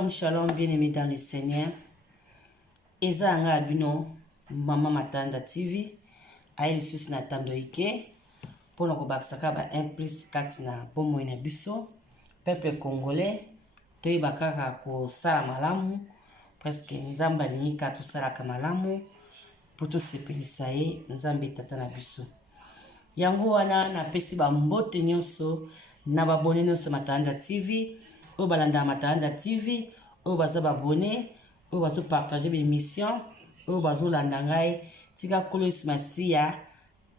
Shalom, shalom, bien-aimés dans le Seigneur. Eza anga abino, Mama Matanda TV. Aïe, sus na tando ike. Pono ko baksaka ba 1 plus 4 na bomo ina biso. Peuple congolais. Toi bakaka ko sala malamu. Presque nzamba linika to sala kamalamu. Poto sepelisa ye, nzambe tata na biso. Yango wana na pesi ba mbote nyonso na babone nyonso Matanda TV. Oyo balanda Matanda TV, oyo baza babone, oyo bazo partager l'émission, oyo bazo landa ngai, tika kolo Masiya,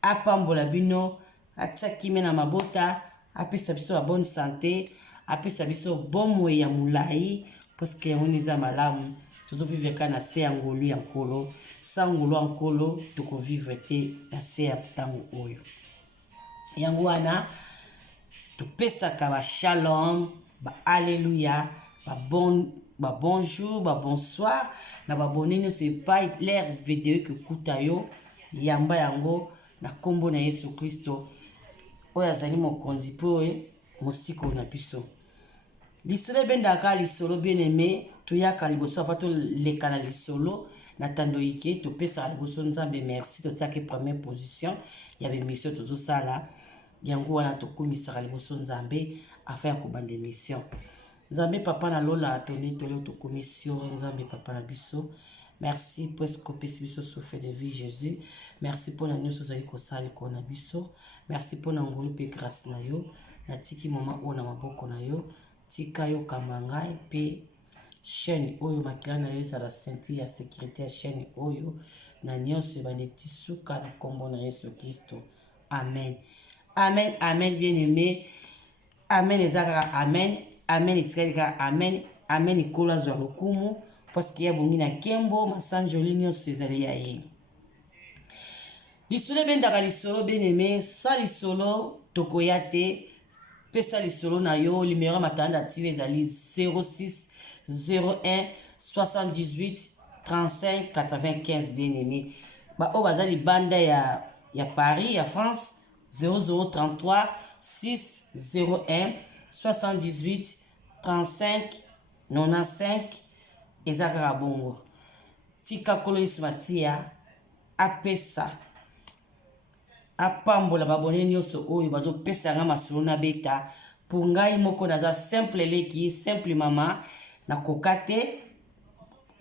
apambola bino, ataki mena mabota, apesa biso ba bonne santé, apesa biso bomwe ya mulai, parce que on eza malamu, tozo vivre ka na se ya ngolu ya nkolo, sa ngolu ya nkolo, toko vivre te na se ya tango oyo. Yango wana, topesaka ba shalom, ba alléluia, ba bonjour, ba bonsoir, na ba bonne c'est pas l'air vidéo que kutayo yamba yango na kombo na Yesu Kristo oyo azali mokonzi po mosiko na biso. Lisolo bendaka lisolo bien-aimé, toyaka liboso afa to lekana lisolo na tando ike topesa liboso nzambe merci totiaki première position ya bemission tozo sala yango wana tokumisaka liboso nzambe afin ya kobanda émission. Nzambe papa na lola atoni tolo tokumisio nzambe papa na biso. Merci pour ce que biso souffle de vie Jésus. Merci pour la nyonso zali kosala ko na biso. Merci pour na ngolu pe grâce na yo. Na tiki mama ona maboko na yo. Tika yo kamangai pe chaîne oyo makila na yo za la ceinture ya sécurité chaîne oyo na nyonso baneti suka na kombo na Yesu Kristo. Amen. Amen, amen, bien-aimé. Amen, ezaka amen. Amen, etikadika amen. Amen, ikola zwa lokumu. Parce qu'il y a bongi na kembo, masanjoli nyonso ezali ya ye. Lisolo bendaka lisolo bien-aimé. Sa lisolo tokoya te. Pesa lisolo na yo. Numéro Matanda TV ezali 06 01 78 35 95 bien-aimé. Ba o bazali banda ya Paris, ya France. 0033 601 78 35 95 ezaka bongo. Tika kolo Masiya apesa apambola babone nyonso oyo bazo pesa nga masolo na beta pour ngai moko naza simple leki simple mama na kokate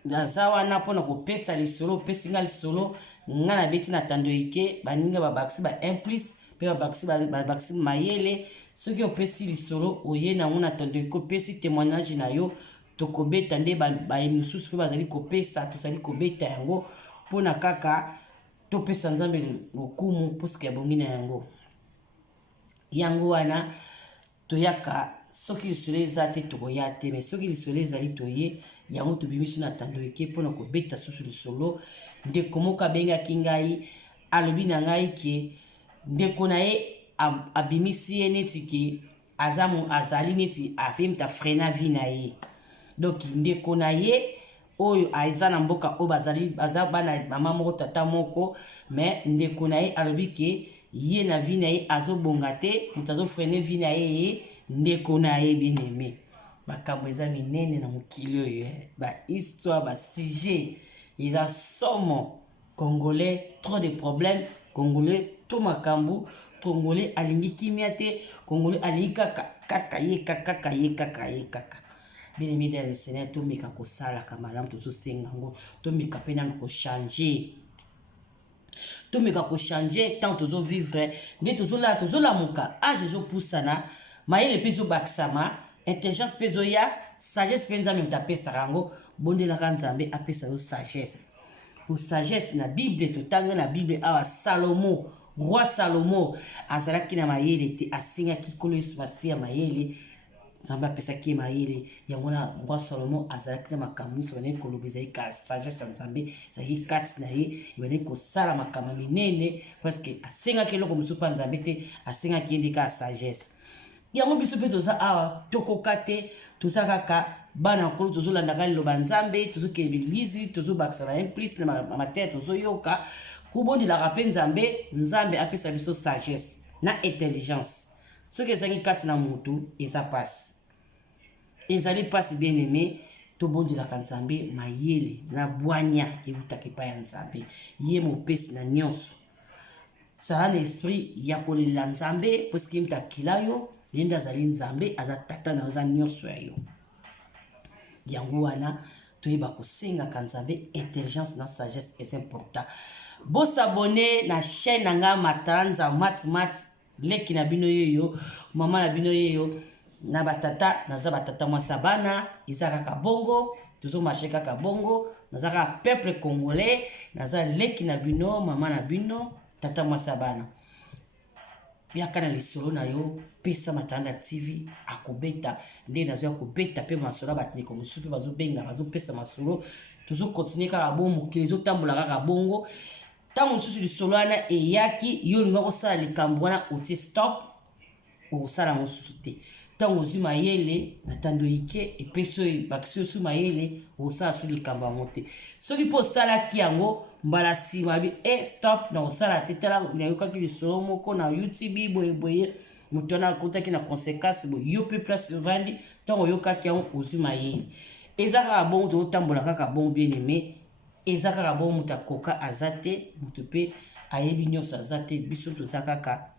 naza wana mpona kopesa lisolo pesi nga lisolo nga na beti na tando ike baninga babakisi ba 1 plus pe babakisi mayele soki opesi lisolo oye na ngona tando ike opesi témoignage na yo tokobeta nde bayemosusu pe bazali kopesa tozali kobeta yango mpona kaka topesa nzambe lokumu poske ya bongi na yango. Yango wana toyaka soki lisolo eza te tokoya te me soki lisolo ezali toye yango tobimisi na tando eke mpona kobeta susu lisolo. Ndeko moko abengaki ngai alobi na ngai ke ndeko na ye abimisi ye neti ke azali neti afimta frena vi na ye. Donc ndeko na ye oyo aiza na mboka oyo baza bana mama moko tata moko mais ndeko na ye alobi ke ye na vi na ye azobonga te moto azofrene vi na ye ndeko na ye bien-aimé. Makambo eza minene na mokili oyo bahistoire basujet eza somo congolais trop de problèmes congolais to makambo congolais alingi kimia te congolais alingi kaka ye kaka. Bien-aimé dans le Seigneur, tout mika ko sala kamalam tout sengango, tout mika pena ko changer. Tout mika ko changer tant tozo vivre, nge tozo la muka, âge zo poussana, maïle pezo baksama, intelligence pezo ya, sagesse penza même tapé sarango, bonde la kanzambe apesa zo sagesse. Pour sagesse na Bible to tanga na Bible awa Salomo, roi Salomo, azalaki na mayele te asinga kikolo Masiya mayele. Nzambe apesaki mayele yango na roi Salomo azalaki na makambo nyonso bana koloba ezali ka sagesse ya Nzambe ezalaki kati na ye ebani kosala makambo minene parceke asengaki eloko mosusu mpa Nzambe te asengaki ye nde kaka sagesse. Yango biso mpe toza awa tokoka te toza kaka bana nkolo tozolandaka liloba Nzambe tozokende eglize tozobakisa ba implice na matere tozoyoka kobondelaka mpe Nzambe apesa biso sagesse na intelligence. Ce que ezangi kati na mutu eza pasi. Ezali pasi bien-aimé tobondelaka nzambe mayele na bwanya eutaki pa ya nzambe ye mopesi na nyonso. Sala na esprit ya kolela nzambe poske mta kila yo ye nde azali nzambe aza tata na aza nyonso ya yo. Yango wana toyeba kosengaka nzambe intelligence na sagesse est important. Bosabone na chaîne nanga Matanza Mat leki na bino yeyo mama na bino yeyo na batata naza batata mwasa bana eza kaka bongo tozo marché kaka bongo naza kaka peuple congolais naza leki na bino mama na bino tata mwasa bana biaka na lisolo na yo pesa Matanda TV akobeta nde nazo ya kobeta pe masolo batniko musupe bazo benga bazo pesa masolo tozo continuer kaka bongo mokili zo tambola kaka bongo. Tango mususu lisolo wana eyaki yo linga kosala likambo wana otie stop okosala mosusu te. Tango ozwi mayele na tando ike epeso bakisi osu mayele okosala su likambo yango te. Soki mpo osalaki yango mbala nsima bi stop na osala te tala nayokaki lisolo moko na YouTube boyeboye moto wana akotaki na conséquence boye yo mpe place ovandi ntango oyokaki yango ozwi mayele. Eza kaka bongo tozotambola kaka bongo bien aimé. Eza kaka bongo moto akoka aza te moto mpe ayebi nyonso aza te biso toza kaka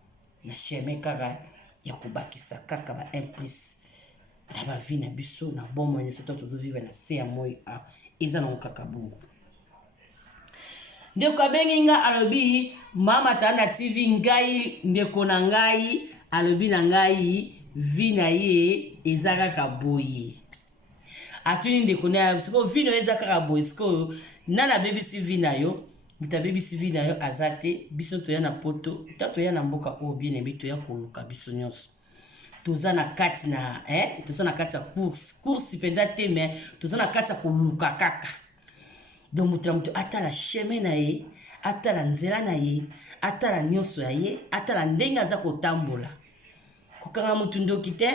na chemin kaka ya kobakisa kaka ba implice na bavi na biso na bomo nyonso to tozovivre na se ya moi eza nango kaka bongo. Ndeko abengi nga alobi Mama Matanda TV ngai ndeko na ngai alobi na ngai vi na ye eza kaka boye. Atuni ndeko na siko vi na eza kaka boye siko nana bebisi vi na yo muta bebisi vi na yo azate biso toya na poto toya na mboka o bien aimé toya koluka biso nyonso. Toza na kati na toza na kati ya course penda te mais toza na kati ya koluka kaka. Donc mutu atala chemin na ye atala nzela na ye atala nyonso ya ye atala ndenge aza kotambola. Kokanga mutu ndoki te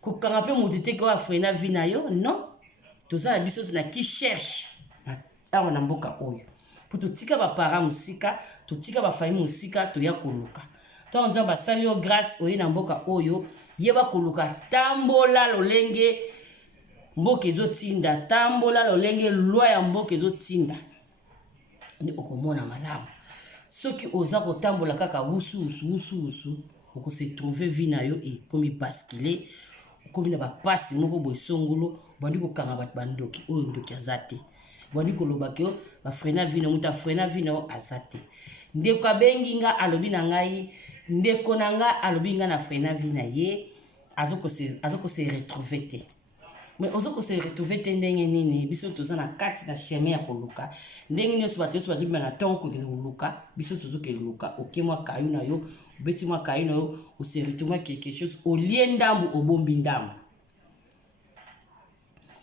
kokanga pe mutu te ko afrena vi na yo non. Toza na biso na qui cherche awa na mboka oyo po totika bapara musika totika bafamille musika toya koluka to nzamba basali yo grâce oye na mboka oyo yeba koluka tambola lolenge mboka ezotinda tambola lolenge lwa ya mboka ezotinda ndi okomona malamu. Soki oza kotambola kaka usu okose trouver vie na yo ekomi basculer okomi na bapasi moko boye songolo bandi kokanga bato bandoki oyo ndoki aza te bandi koloba ke bafrena vino muta frena vino azate. Ndeko abengi nga alobi na ngai ndeko na nga alobi nga na frena vina ye azoko se retrouver te. Mais ozoko se retrouver te ndenge nini biso toza na kati na chemin ya koluka ndenge nyonso bato nyonso bazobima na ntongo kokende koluka biso tozoke luka oke mwa kayu na yo obeti mwa kayu na yo ose retrouver quelque chose olie ndambu obombi ndambu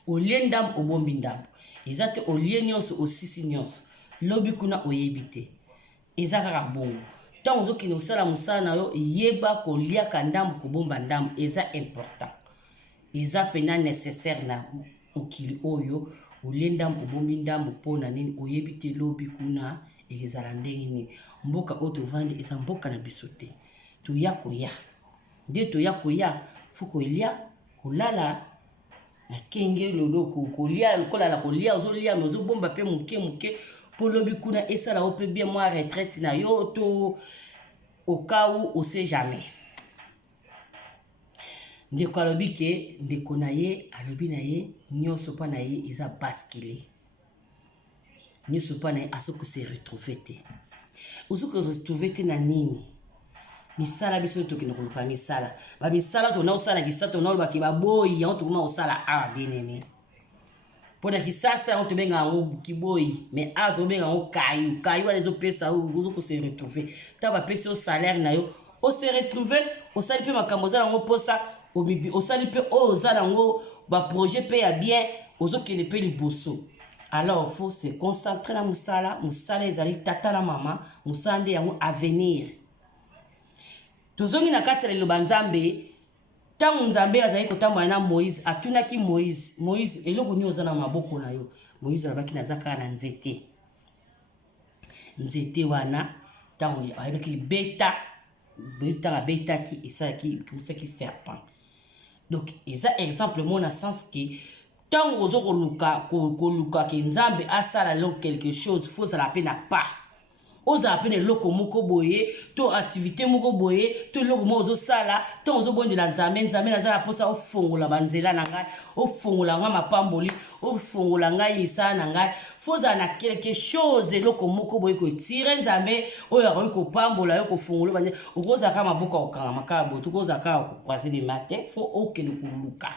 olie ndambu obombi ndambu eza te olie nyonso osisi nyonso lobi kuna oyebi te eza kaka bongo. Ntango ozokende osala mosala na yo yeba koliaka ndambu kobomba ndambu eza important eza pena nécessaire na mokili oyo olie ndambu obombi ndambu mpona nini oyebi te lobi kuna ezala ndenge nini. Mboka oyo tovandi eza mboka na biso te toya koya nde toya koya fo kolia kolala na kenge loloko kolia kolala kolia ozolia mais ozobomba pe muke po lobi kuna esala ope bien moi retraite na yo to au cas où on sait jamais. Ndeko alobi ke ndeko na ye alobi na ye nyonso pa na ye eza basculer nyonso pa na ye asoko se retrouver te ozoko retrouver te na nini misala biso tokende koluka misala bamisala tona osala kisasa tona olobaki baboyi yango tokoma osala awa bien aimé mpona kisasa yango tobenga yango kiboyi mais awa tobenga yango kayu wana ezopesa ozoko se retrouver ta bapesi yo salaire na yo ose retrouver osali mpe makambo oza nango mposa osali mpe oyo oza nango baprojet mpe ya bien ozokende mpe liboso. Alors faut se concentrer na mosala ezali tata na mama mosala nde yango avenir. Tozongi na kati ya liloba nzambe ntango nzambe azali kotambola na Moïse atunaki Moïse eloko nini oza na maboko na yo. Moïse alobaki naza kaka na nzete wana ntango ayebaki libeta Moïse ntango abetaki esalaki serpent. Donc eza exemple mo na sens ke Tant ozo koluka ke nzambe asala lo quelque chose faut ça la peine pas oza peine loko moko boye to activité moko boye to loko mo ozo sala to ozo bondela nzambe nazala posa ofongola banzela na ngai ofongola nga mapamboli ofongola ngai misala na ngai faut ça na quelque chose loko moko boye ko tire nzambe oyo ko pambola yo ko fongola banzela okoza ka mabuka okanga makabo to koza ka croiser les mains faut okende koluka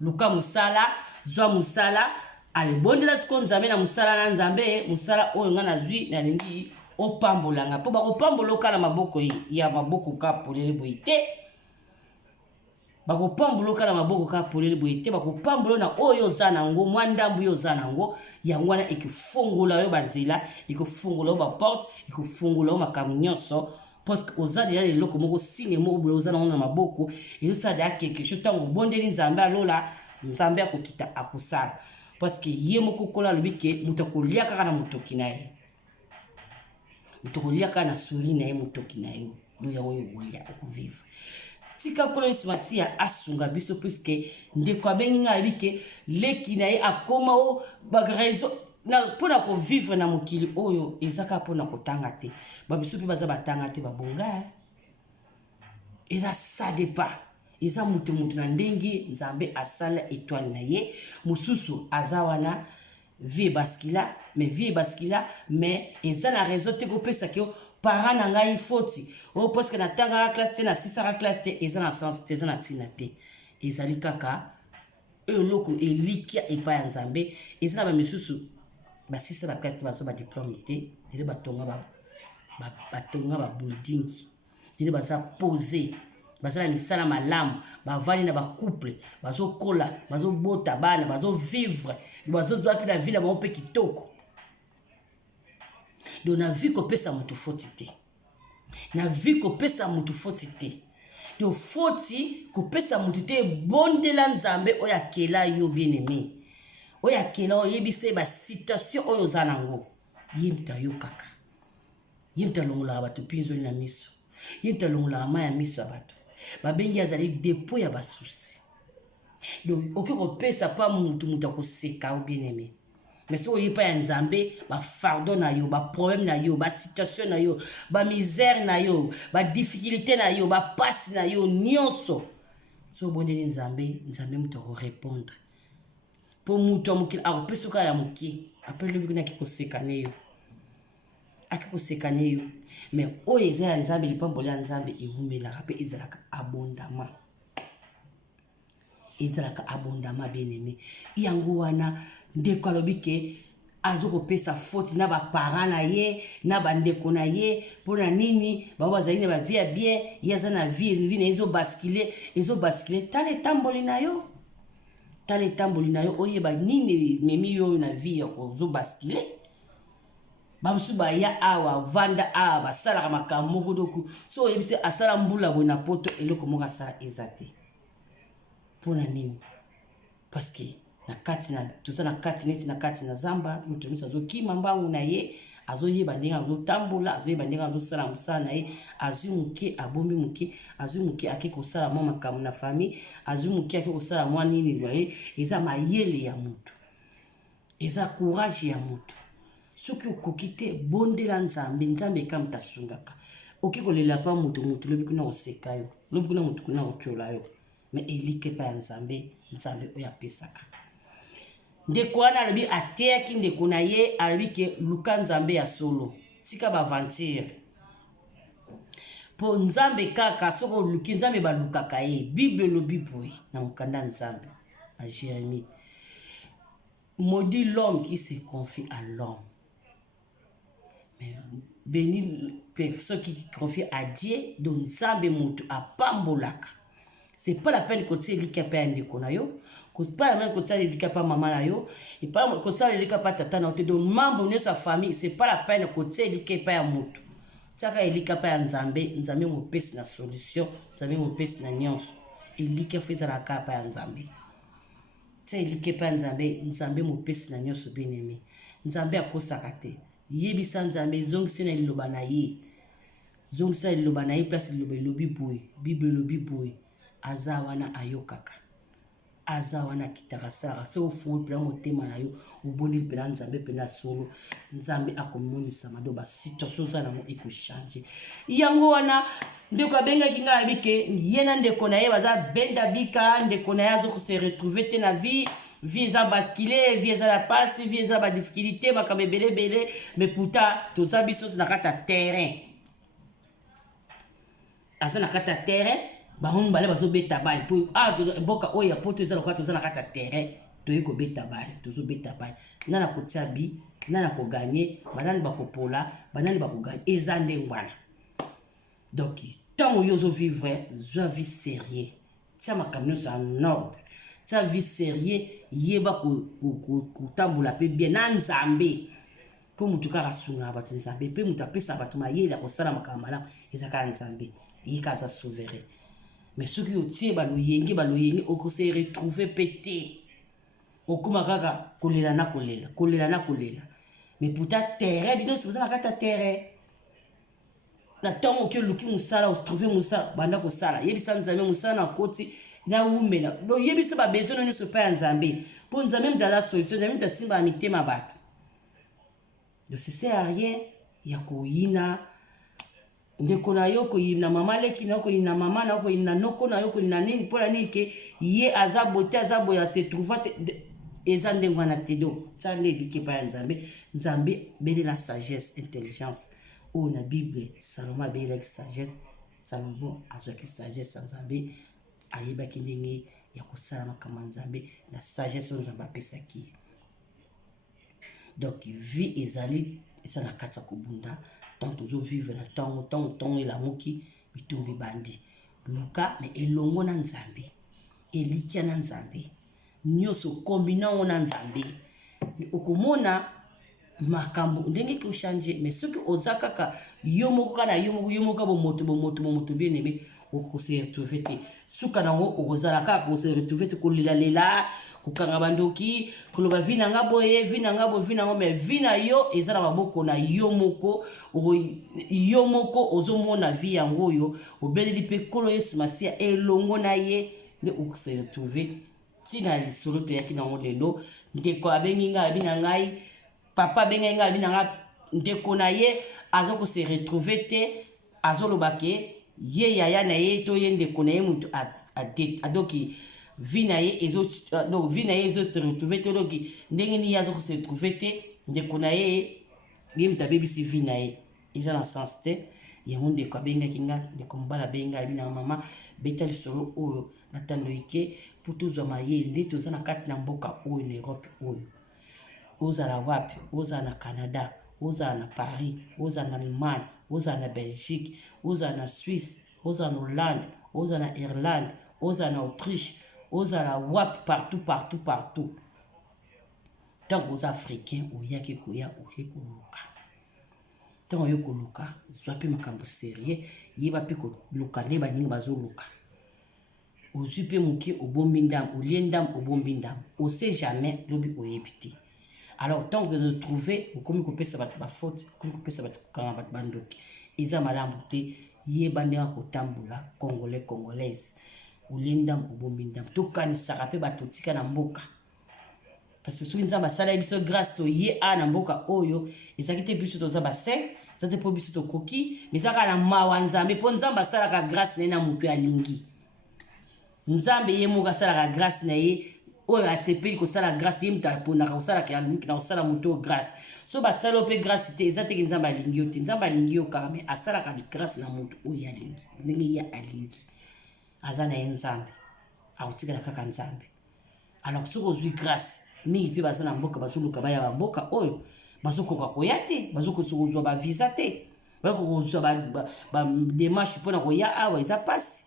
luka musala zwa musala alibondela siko nzambe na musala na nzambe musala oyo nga nazwi na lingi opambola nga po bakopambola okala maboko ya maboko ka polele boye te bakopambola okala maboko ka polele boye te bakopambola na oyo oza nango mwa ndambu oyo oza nango yango wana ekofungola yo banzela ekofungola yo baporte ekofungola yo makambo nyonso parce que oza deja leloko moko signe moko boye oza nango na maboko ezosala deja quelque chose ntango obondeli nzambe alola nzambe akokita akosala parce que ye moko kola alobi ke moto akolia kaka na motoki na ye moto akolia kaka na suri na ye motoki na yo do yango oyo okolia okovivre tika kola yesu masiya asunga biso puisque ndeko abengi ngai alobi ke leki na ye akoma o baraison mpona kovivre na mokili oyo eza kaka mpona kotanga te babiso mpe baza batanga te babonga eza ça dépend eza mutu na ndenge nzambe asala étoile na ye mususu aza wana vie baskila mais eza na raison te kopesa ke parent na ngai foti o parce que natanga classe te na sisaka classe te eza na sens te eza na tina te ezali kaka eloko elikia epai ya nzambe eza na bamisusu basisa baklasse te bazo badiplome te ndenge batonga babuilding ndenge baza pose bazala misala malamu bavandi na bacouple bazokola bazobota bana bazovivre bazozwa mpe na vie na bango mpe kitoko donc na vie kopesa motu foti te na vie kopesa motu foti te donc foti kopesa motu te ebondela nzambe oyo akela yo bien aimé oyo akela oyebisa ye basituation oyo oza nango ye moto ayokaka ye moto alongolaka bato mpinzoli na miso ye moto alongolaka mai ya miso ya bato babengi azali depo ya basusi donc okoki kopesa pa mutu akoseka o bien aimé mais soki oyebi pa ya nzambe bafardon na yo baproblème na yo basituation na yo bamisère na yo badifficulté na yo bapasi na yo nyonso soki obondeli nzambe moto akorépondre mpo mutu ya mokili akopesa oka ya mokie apres lobi naki koseka ne yo ake koseka ne yo mais oyo eza ya nzambe lipamboli ya nzambe ewumelaka mpe ezalaka abondama bien aimé yango wana ndeko alobi ke azokopesa faute na baparent na ye na bandeko na ye mpona nini bango bazali na bavie ya bien ye aza na vie na ye ezobaskile tala etamboli na yo oyeba nini memi yo na vie ya kozobaskile bamosusu baya awa vanda awa basalaka makambo moko doku so oyebisi asala mbula boye na poto eloko moko asala eza te mpona nini parce que toza na kati neti na kati na zamba moto nyonso azokima mbangu na ye azoyeba ndenge azotambola azoyeba ndenge azosala mosala na ye azwi moke abombi moke azwi moke ake kosala mwa makambo na famille azwi moke ake kosala mwa nini na ye eza mayele ya moto eza courage ya moto soki okoki te bondela nzambe eka moto asungaka oki kolela pa moto lobi kuna koseka yo lobi kuna moto kuna kotyola yo mais elike pa ya nzambe oyo apesaka ndeko wana alobi ateyaki ndeko na ye alobi ke luka nzambe ya solo tika baventure mpo nzambe kaka soki oluki nzambe balukaka ye bible elobi boye na mokanda nzambe na Jérémie maudit l'homme qui se confie à l'homme mais béni personne qui confie à Dieu donc nzambe moto apambolaka c'est pas la peine kotia elika pa ya ndeko na yo pas la peine kotia elika pa mama na yo et pas kotia elika pa tata na yo te donc membre nyonso ya famille c'est pas la peine kotia elika pa ya moto tiaka elika pa ya nzambe mopesi na solution nzambe mopesi na nyonso elika fo ezalaka pa ya nzambe tia elika pa ya nzambe mopesi na nyonso bien aimé nzambe akosaka te yebisa nzambe zongisi na liloba na ye place liloba elobi boye bible elobi boye aza wana ayokaka aza wana kitaka sala se ofungi pena motema na yo oboni pena nzambe pena solo nzambe akomonisa madoba situation za nango ekochange yango wana ndeko abengaki ngai abike ye na ndeko na ye baza benda bika ndeko na ye azokose retrouver te na vie eza bascule vie eza la passe vie eza badifficulté makambo ebelebele mais pourtant toza biso na kati ya terrain aza na kati ya terrain bango mibale bazobeta bale mpo mboka oyo ya poto eza lokola toza na kati ya terrain toyei kobeta bale tozobeta bale nana kotia bi nana koganye banani bakopola banani bakoganye eza ndenge wana donc ntango oyo ozovivre zwa vie sérieux tia makambo nyonso en ordre tia vie sérieux yeba kotambola mpe bien na nzambe mpo motu kaka asungaka bato nzambe mpe motu apesaka bato mayele ya kosala makambo malamu eza kaka nzambe ye kaka aza souverain mais soki otie baloyenge okose retrouve mpe te okóma kaka kolela na kolela mais pourtant terrain bino soki oza na kati ya terrain na ntango oki oluki mosala otrouve mosala banda kosala yebisa nzambe mosala na koti na umela yebisa babesoin nyonso mpe ya nzambe mpo nzambe mutu aza solution nzambe mutu asimbaka mitema bato donc ce sert à rien ya koyina ndeko na yo koyina mama leki na yo koyina mama na yo koyina noko na yo koyina nini mpona nini ke ye aza bote aza boye ase trouva te eza ndenge wana te do tia nde eliki epai ya nzambe nzambe belela sagesse intelligence oyo na bible salomo abelelaki sagesse salomo azwaki sagesse ya nzambe ayebaki ndenge ya kosala makambo ya nzambe na sagesse oyo nzambe apesaki donc vie ezali eza na kati ya kobunda tant tozovivre na ntongo elamuki bitumba ebandi luka me elongo na nzambe elikia na nzambe nyonso kombinango na nzambe okomona makambo ndenge kochange mais soki oza kaka yo moko kaka na yo moko bomoto bien aimé okose retrouve te suka nango okozala kaka kose retrouve te kolelalela kokanga bandoki koloba vi nanga boye vi nanga mais vi na yo eza na maboko na yo moko ozomona vi yango oyo obeleli mpe nkolo yesu masiya elongo na ye nde okose retrouve ntina lisolo toyaki nango lelo ndeko abengi ngai abi na ngai papa abengi ngai abi na ngai ndeko na ye azokose retrouve te azoloba ke ye yaya na ye to ye ndeko na ye mutu adoki vi na ye ezo se retrouve te doki ndenge nini azo se retrouve te ndeko na ye ye mutu abebisi vi na ye eza na sens te yango ndeko abengaki nga ndeko mobala abenga abi na mama beta lisolo oyo na tando ike mpo tozwa mayele nde toza na kati na mboka oyo na Europe oyo ozala wapi ozala na Canada ozala na Paris ozala na Allemagne ozala na Belgique ozala na Suisse ozala na Hollande ozala na Irlande ozala na Autriche ozala wapi partout ntango oza africain oyaki koya oye koluka ntango oyo koluka zwa mpe makambo sérieux yeba mpe koluka nde baningi bazoluka ozwi mpe moke obombi ndambo olie ndambo obombi ndambo ose jamais lobi oyebi te alors ntango retrouve okomi kopesa bato bafaute okomi kopesa bato kokanga bato bandoki eza malamu te yeba ndenge kotambola congolaise olie ndambo obombi ndambo tokanisaka mpe bato tika na mboka parce que soki nzambe asala biso grâce toye a na mboka oyo ezalaki te biso toza basaint eza te mpo biso tokoki mais eza kaka na mawa nzambe mpo nzambe asalaka grâce na ye na motu alingi nzambe ye moko asalaka grâce na ye oyo asepeli kosala grâce ye mutu aponaka kosalaka alingi na kosala motu oyo grâce so basala mpe grâce te eza teke nzambe alingi yo te nzambe alingi yo kaka mais asalaka grâce na motu oyo alingi ndenge ye alingi aza na ye nzambe akotikala kaka nzambe alors soki ozwi grâce mingi mpe baza na mboka bazoluka baya bamboka oyo bazokoka koya te bazokozwa bavisa te bazokozwa badémarche mpona koya awa eza mpasi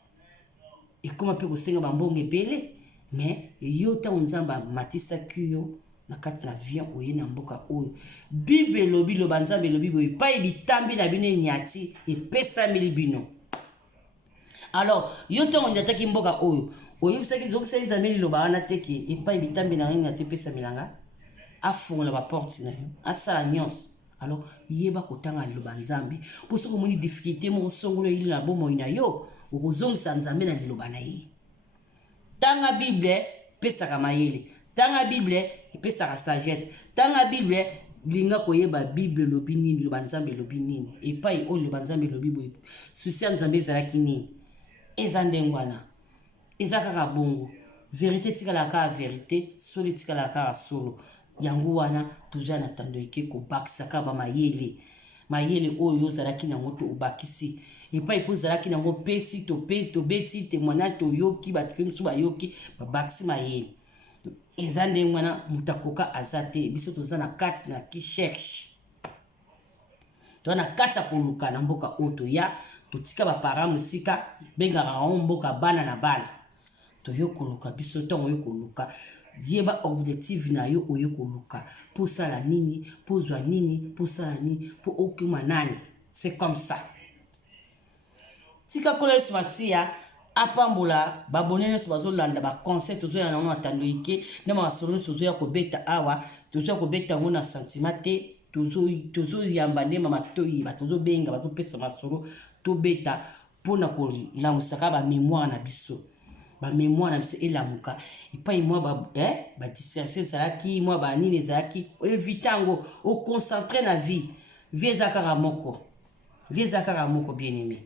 ekoma mpe kosenga bambongo ebele mais yo ntango nzambe amatisaki yo na kati na avion oye na mboka oyo bible elobi loba nzambe elobi boye epai bitambi na bino enyati epesameli bino alors yo ntango nyataki mboka oyo oyebisaki zokisali nzambe liloba wana teke epai bitambi na yo nyati epesamelanga afungola baporte na yo asala nyonso alors yeba kotanga liloba nzambe mpo soki omoni difficulté moko songolo ili na bomoi na yo okozongisa nzambe na liloba na ye tanga bible pesaka mayele. Tanga Bible pesaka sagesse. Tanga Bible linga koyeba Bible lobi nini, loba nzambe lobi nini. Epai o loba nzambe lobi boye. Susi ya nzambe ezalaki nini. Eza ndengwana. Eza kaka bongo. Vérité tikala kaka vérité, solo tikala kaka solo. Yango wana toza na tando eke ko bakisa ka ba mayele. Mayele oyo ozalaki nango to obakisi. Epai po ozalaki nango pesi to beti témoignage to yoki bato pe mosusu bayoki ba bakisi mayele. Eza ndengwana mutakoka azate biso toza na kati na ki cherche. Toza na kati ya koluka na mboka oto ya totika ba para musika bengaka mboka bana na bana. Toyo koluka biso tongo yo koluka yeba objectif na yo oyo koluka pour sala nini pour zwa nini pour sala nini pour okuma nani. C'est comme ça. Tika kola Yesu Masiya apambola babonene so bazolanda ba concert tozo ya na atando ike na masolo tozo ya kobeta awa tozo ya kobeta ngona sentimate tozo yamba ne mama toyi ba tozo benga ba to pesa masolo to beta pona ko la musaka ba mémoire na biso. Ba mémoire na biso elamuka epai moi ba distraction zalaki moi ba nini zalaki evitango o concentrer na vie ezakara moko bien aimé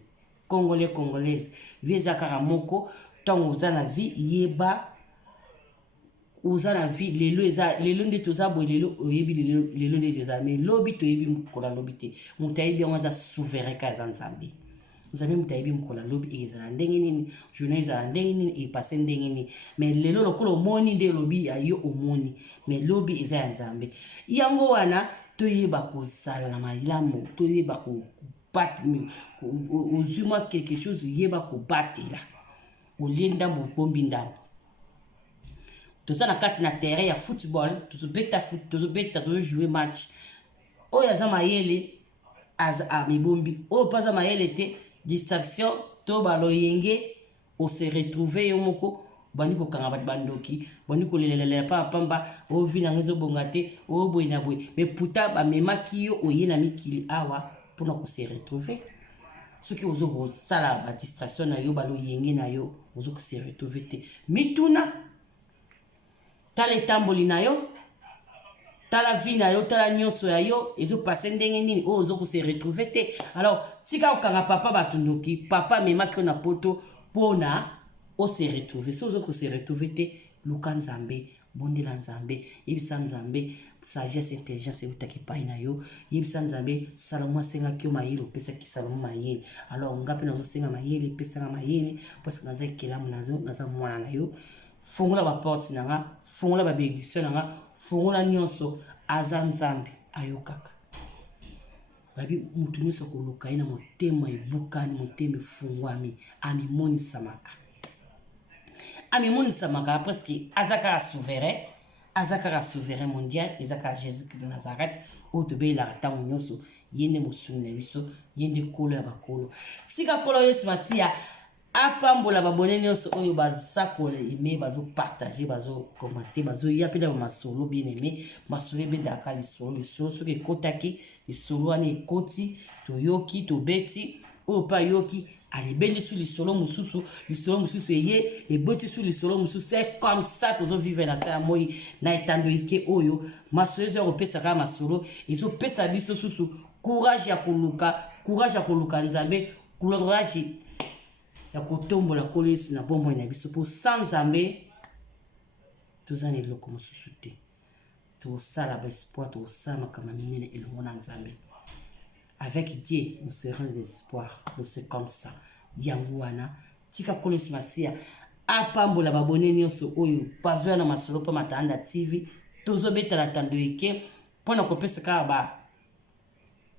congolais congolaise vie ezakara moko tango oza na vie yeba oza na vie lelo nde toza boye lelo oyebi lelo nde eza mais lobi toyebi mokola lobi te moto ayebi yango aza souverain ka eza nzambe. Nzambe mutayebi mkola lobi ezala ndenge nini journée ezala ndenge nini epase ndenge nini mais lelo lokola omoni nde lobi ayo omoni mais lobi eza ya nzambe yango wana toyeba kozala na malamu toyeba ko battre ozuma quelque chose yeba ko batela olienda bombi ndambo toza na kati na terrain ya football tozobeta jouer match oyo aza mayele aza mibombi oyo paza mayele te distraction to baloyenge o se retrouver yo moko bani ko kanga bat bandoki bani ko lelele pa pamba o vina ngezo bongate o boyina boy mais puta ba memaki yo oyena mikili awa pour ko se retrouver ce qui ozo ko sala ba distraction na yo baloyenge na yo ozo ko se retrouver te mituna tale tamboli na yo tala vie na yo tala nyonso ya yo ezo passer ndenge nini o ozo ko se retrouver te. Alors tika okanga papa batundoki papa memaki na poto pona o se retrouver so ozo ko se retrouver te luka nzambe bondela nzambe yebisa nzambe sagesse intelligence utaki pai na yo yebisa nzambe Salomo senga kyo mayele pesa ki Salomo mayele. Alors ngapi na zo senga mayele pesa na mayele parce que naza kelamu naza mwana na yo fongola ba porte nanga fongola ba bénédiction nanga fongola nyonso aza nzambe ayokaka babi mutu nyonso koluka ina motema ebukani motema efungwami amimonisamaka parce que azaka souverain mondial ezaka Jésus Christ de Nazareth oyo tobeyelaka ntango nyonso yende mosuni na biso yende kolo ya bakolo tika kolo Yesu Masiya apambola babone nyonso oyo baza koaime bazopartage bazokomante bazoya mpe na bamasolo bien aimé masolo ebendaka lisolo soki ekotaki lisolo wana ekoti toyoki tobeti oyo mpe ayoki alibendi su lisolo mosusu eye eboti su lisolo mosusu c'est comme ça tozovivre na ta moi na etando ike oyo masolo ezo kopesaka masolo ezopesa biso susu courage ya koluka nzambe courage ya kotombola kolo Yesu na bomoi na biso po sans nzambe toza na eloko mosusu te tosala ba espoir tosala makambo minene elongo na nzambe. Avec Dieu nous serons des espoirs. C'est comme ça yango wana tika kolo Yesu Masiya apambola babone nyonso oyo bazwa na masolo pa Matanda TV tozobeta na tando ike pona kopesa ka ba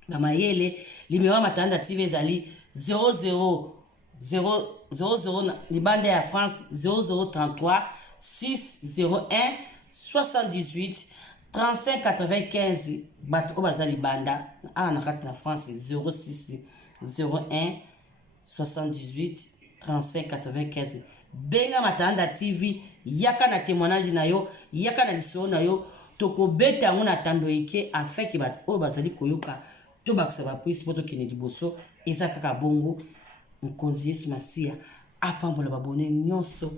na mayele limero Matanda TV ezali 00 libanda ya France 0033 601 78 3595 bato ko bazali banda na kati na France 06 01 78 3595 benga Matanda TV yaka na témoignage na yo yaka na lisolo na yo toko beta yango na tando eke afin ki bato o bazali koyoka to bakisa ba prise poto kine liboso eza kaka bongo mokonzi Yesu Masiya apambola babone nyonso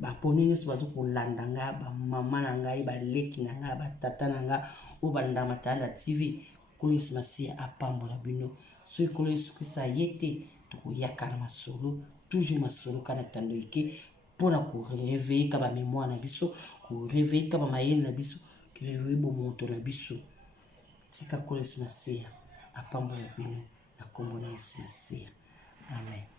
baponi nyonso bazokolanda nga, bamama na ngai, baleki na nga, batata na nga oyo balanda Matanda TV. Nkolo Yesu Masiya apambola bino. Soki Nkolo Yesu Kristo aye te, tokoyaka na masolo, toujours masolo kana tando eke mpona koreveille ka bamémoire na biso, koreveille ka bamayele na biso, koreveille bomoto na biso. Tika Nkolo Yesu Masiya apambola bino na kombo na Yesu Masiya. Amen.